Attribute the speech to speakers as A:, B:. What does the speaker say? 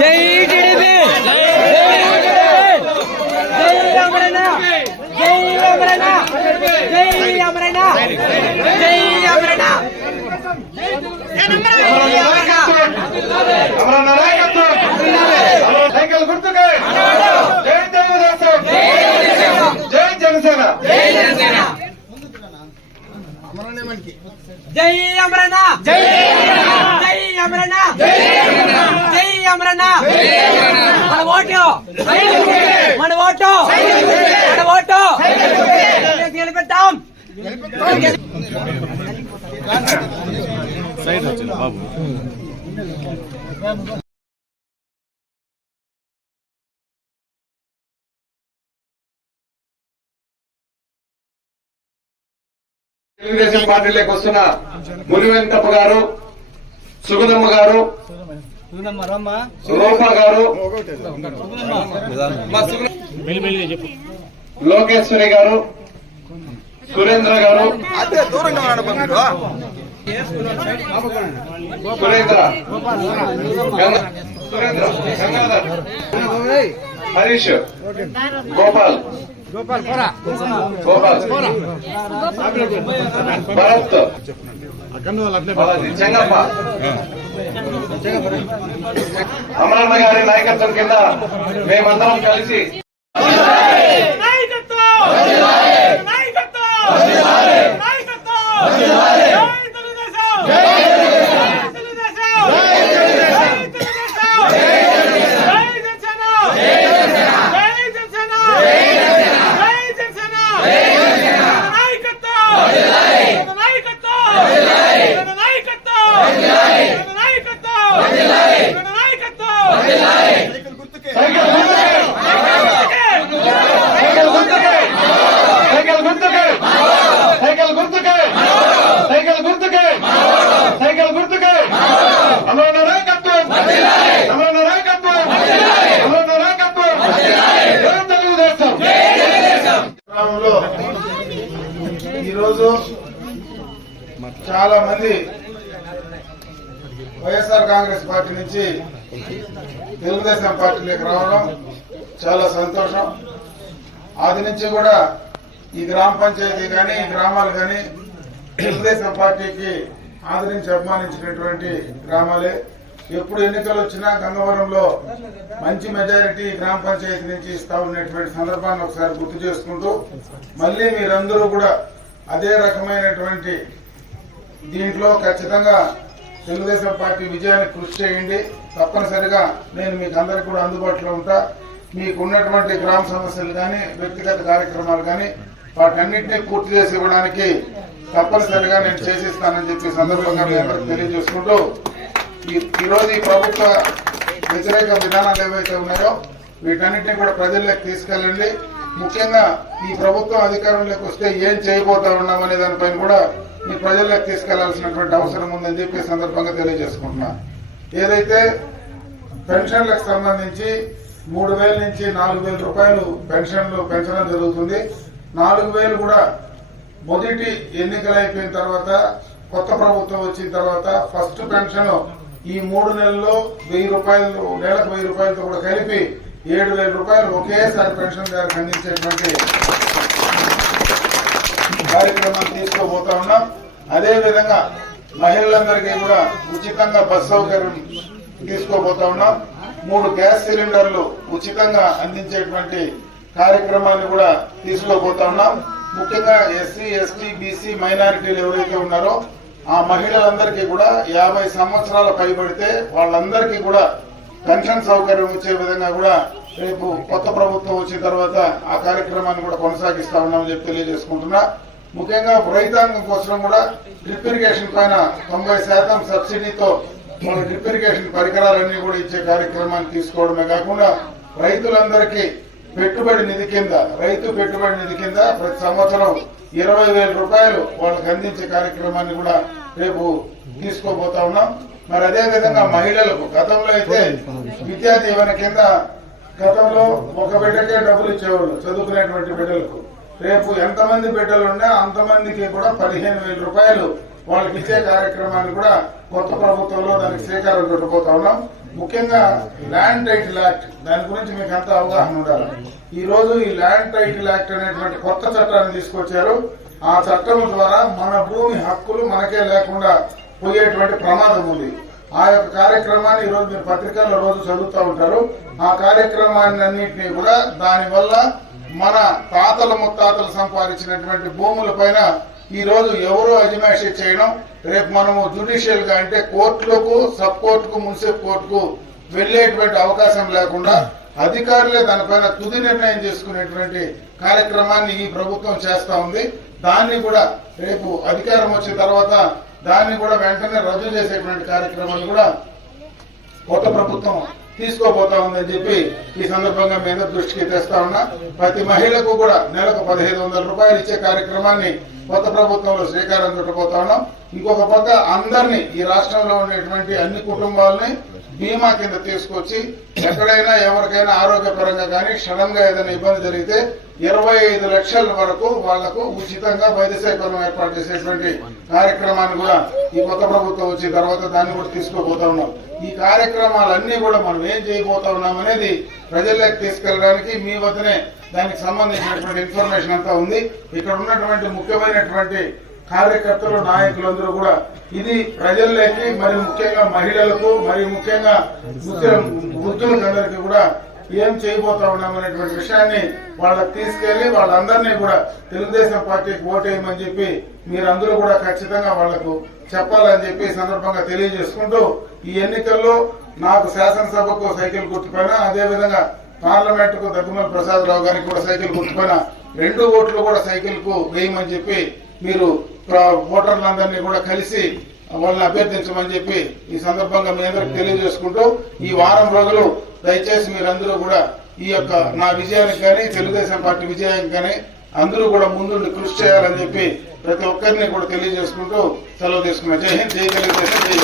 A: జై టీడీపీ జై అమరణ జై అమరణ జై అమరణ జై అమరణ
B: గుర్తుకే జై తెలుగుదేశం జై జనసేన
A: జై జనసేన. జై జై అమరణ జై జై అమరణ మన ఓటు! మన ఓటు! మన ఓటు! గెలిపిద్దాం
B: తెలుగుదేశం పార్టీలోకి వస్తున్న మునివెంకప్ప గారు సుగదమ్మ గారు గారు లోకేశ్వరి గారు సురేంద్ర గారు సురేంద్ర సురేంద్ర గంగాధర్ హరీష్ గోపాల్ గోపాల్ భరత్ బాలాజీ, చెంగప్ప. అమరన్న గారి నాయకత్వం కింద మేమందరం కలిసి సైకిల్ గుర్తుకే సైకిల్ గుర్తుకే సైకిల్ గుర్తుకే సైకిల్ గుర్తుకే సైకిల్ గుర్తుకే సైకిల్ గుర్తుకే అమరణ నాయకత్వం అమరణ నాయకత్వం అమరణ నాయకత్వం జై తెలుగుదేశం
C: గ్రామంలో ఈరోజు చాలా మంది వైఎస్ఆర్ కాంగ్రెస్ పార్టీ నుంచి తెలుగుదేశం పార్టీలోకి రావడం చాలా సంతోషం. అది నుంచి కూడా ఈ గ్రామ పంచాయతీ కానీ ఈ గ్రామాలు కానీ తెలుగుదేశం పార్టీకి ఆదరించి అభిమానించినటువంటి గ్రామాలే. ఎప్పుడు ఎన్నికలు వచ్చినా గంగవరంలో మంచి మెజారిటీ గ్రామ పంచాయతీ నుంచి ఇస్తా ఉన్నటువంటి సందర్భాన్ని ఒకసారి గుర్తు చేసుకుంటూ మళ్ళీ మీరందరూ కూడా అదే రకమైనటువంటి దీంట్లో ఖచ్చితంగా తెలుగుదేశం పార్టీ విజయానికి కృషి చేయండి. తప్పనిసరిగా నేను మీకు అందరికి కూడా అందుబాటులో ఉంటా. మీకు ఉన్నటువంటి గ్రామ సమస్యలు కానీ వ్యక్తిగత కార్యక్రమాలు కానీ వాటన్నింటినీ పూర్తి చేసి ఇవ్వడానికి తప్పనిసరిగా నేను చేసిస్తానని చెప్పి సందర్భంగా మీ అందరికి తెలియజేసుకుంటూ ఈరోజు ఈ ప్రభుత్వ వ్యతిరేక విధానాలు ఏవైతే ఉన్నాయో వీటన్నింటినీ కూడా ప్రజల్లోకి తీసుకెళ్ళండి. ముఖ్యంగా ఈ ప్రభుత్వం అధికారంలోకి వస్తే ఏం చేయబోతా ఉన్నాం అనే దానిపైన కూడా మీ ప్రజల్లోకి తీసుకెళ్ళాల్సినటువంటి అవసరం ఉందని చెప్పి సందర్భంగా తెలియజేసుకుంటున్నా. ఏదైతే పెన్షన్లకు సంబంధించి మూడు వేల నుంచి నాలుగు వేల రూపాయలు పెన్షన్లు పెంచడం జరుగుతుంది. నాలుగు వేలు కూడా మొదటి ఎన్నికలు అయిపోయిన తర్వాత కొత్త ప్రభుత్వం వచ్చిన తర్వాత ఫస్ట్ పెన్షన్ ఈ మూడు నెలల్లో వెయ్యి రూపాయలు నెలకు వెయ్యి రూపాయలతో కూడా కలిపి ఏడు వేల రూపాయలు ఒకేసారి పెన్షన్ గారికి అందించేటువంటి కార్యక్రమాన్ని తీసుకోబోతా ఉన్నాం. అదే విధంగా మహిళలందరికీ కూడా ఉచితంగా బస్ సౌకర్యం తీసుకోబోతా ఉన్నాం. మూడు గ్యాస్ సిలిండర్లు ఉచితంగా అందించేటువంటి కార్యక్రమాన్ని కూడా తీసుకోబోతా ఉన్నాం. ముఖ్యంగా ఎస్సీ ఎస్టీ బీసీ మైనారిటీలు ఎవరైతే ఉన్నారో ఆ మహిళలందరికీ కూడా యాభై సంవత్సరాల పైబడితే వాళ్ళందరికీ కూడా పెన్షన్ సౌకర్యం వచ్చే విధంగా కూడా రేపు కొత్త ప్రభుత్వం వచ్చిన తర్వాత ఆ కార్యక్రమాన్ని కూడా కొనసాగిస్తా ఉన్నామని చెప్పి తెలియజేసుకుంటున్నా. ముఖ్యంగా రైతాంగం కోసం కూడా డ్రిప్ ఇరిగేషన్ పైన తొంభై శాతం సబ్సిడీతో మన డ్రిప్ ఇరిగేషన్ పరికరాలన్నీ కూడా ఇచ్చే కార్యక్రమాన్ని తీసుకోవడమే కాకుండా రైతులందరికీ పెట్టుబడి నిధి కింద రైతు పెట్టుబడి నిధి కింద ప్రతి సంవత్సరం ఇరవై వేల రూపాయలు వాళ్ళకి అందించే కార్యక్రమాన్ని కూడా రేపు తీసుకోబోతా ఉన్నాం. మరి అదే విధంగా మహిళలకు గతంలో అయితే విద్యా దీవెన కింద గతంలో ఒక బిడ్డకే డబ్బులు ఇచ్చేవాళ్ళు చదువుకునేటువంటి బిడ్డలకు. రేపు ఎంతమంది బిడ్డలు ఉన్నా అంతమందికి కూడా పదిహేను వేల రూపాయలు వాళ్ళకి ఇచ్చే కార్యక్రమాన్ని కూడా కొత్త ప్రభుత్వంలో దానికి శ్రీకారం చుట్టబోతా ఉన్నాం. ముఖ్యంగా ల్యాండ్ టైటిల్ యాక్ట్ దాని గురించి మీకు అంత అవగాహన ఉండాలి. ఈ రోజు ఈ ల్యాండ్ టైటిల్ యాక్ట్ అనేటువంటి కొత్త చట్టాన్ని తీసుకొచ్చారు. ఆ చట్టం ద్వారా మన భూమి హక్కులు మనకే లేకుండా పోయేటువంటి ప్రమాదం ఉంది. ఆ యొక్క కార్యక్రమాన్ని ఈరోజు మీరు పత్రికల్లో రోజు చదువుతూ ఉంటారు. ఆ కార్యక్రమాన్ని అన్నింటినీ కూడా దానివల్ల మన తాతల ముత్తాతలు సంపాదించినటువంటి భూముల పైన ఈ రోజు ఎవరో అజమాషి చేయడం రేపు మనము జుడిషియల్గా అంటే కోర్టులకు సబ్ కోర్టుకు మున్సిపల్ కోర్టుకు వెళ్ళేటువంటి అవకాశం లేకుండా అధికారులే దానిపైన తుది నిర్ణయం చేసుకునేటువంటి కార్యక్రమాన్ని ఈ ప్రభుత్వం చేస్తా ఉంది. దాన్ని కూడా రేపు అధికారం వచ్చిన తర్వాత దాన్ని కూడా వెంటనే రద్దు చేసేటువంటి కార్యక్రమాన్ని కూడా కొత్త ప్రభుత్వం తీసుకోబోతా ఉందని చెప్పి ఈ సందర్భంగా మేము దృష్టికి తెస్తా ఉన్నా. ప్రతి మహిళకు కూడా నెలకు పదిహేను వందల రూపాయలు ఇచ్చే కార్యక్రమాన్ని కొత్త ప్రభుత్వంలో శ్రీకారం చుట్టబోతా ఉన్నాం. ఇంకొక పక్క అందరినీ ఈ రాష్ట్రంలో ఉండేటువంటి అన్ని కుటుంబాలని బీమా కింద తీసుకొచ్చి ఎక్కడైనా ఎవరికైనా ఆరోగ్యపరంగా కానీ సడన్గా ఏదైనా ఇబ్బంది జరిగితే ఇరవై ఐదు లక్షల వరకు వాళ్ళకు ఉచితంగా వైద్య సేకరణ ఏర్పాటు చేసేటువంటి కార్యక్రమాన్ని కూడా ఈ కొత్త ప్రభుత్వం వచ్చిన తర్వాత దాన్ని కూడా తీసుకోబోతా ఉన్నాం. ఈ కార్యక్రమాలన్నీ కూడా మనం ఏం చేయబోతా ఉన్నాం అనేది ప్రజల్లోకి తీసుకెళ్ళడానికి మీ వద్దనే దానికి సంబంధించినటువంటి ఇన్ఫర్మేషన్ అంతా ఉంది. ఇక్కడ ఉన్నటువంటి ముఖ్యమైనటువంటి కార్యకర్తలు నాయకులందరూ కూడా ఇది ప్రజల్లోకి మరి ముఖ్యంగా మహిళలకు మరి ముఖ్యంగా ముఖ్య కూడా ఏం చేయబోతా ఉన్నాం అనేటువంటి విషయాన్ని వాళ్ళకి తీసుకెళ్ళి వాళ్ళందరినీ కూడా తెలుగుదేశం పార్టీకి ఓటేయమని చెప్పి మీరందరూ కూడా ఖచ్చితంగా వాళ్ళకు చెప్పాలని చెప్పి సందర్భంగా తెలియజేసుకుంటూ ఈ ఎన్నికల్లో నాకు శాసనసభకు సైకిల్ గుర్తుపైన అదేవిధంగా పార్లమెంట్కు దగ్గుమల ప్రసాదరావు గారికి కూడా సైకిల్ గుర్తుపైన రెండు ఓట్లు కూడా సైకిల్కు వేయమని చెప్పి మీరు ప్ర- ఓటర్లందరినీ కూడా కలిసి వాళ్ళని అభ్యర్థించమని చెప్పి ఈ సందర్భంగా మీ అందరికి తెలియజేసుకుంటూ ఈ వారం రోజులు దయచేసి మీరందరూ కూడా ఈ యొక్క నా విజయానికి కానీ తెలుగుదేశం పార్టీ విజయానికి కానీ అందరూ కూడా ముందుండి కృషి చేయాలని చెప్పి ప్రతి ఒక్కరిని కూడా తెలియజేసుకుంటూ సెలవు తీసుకున్నా. జై హింద్ జై తెలుగుదేశం జై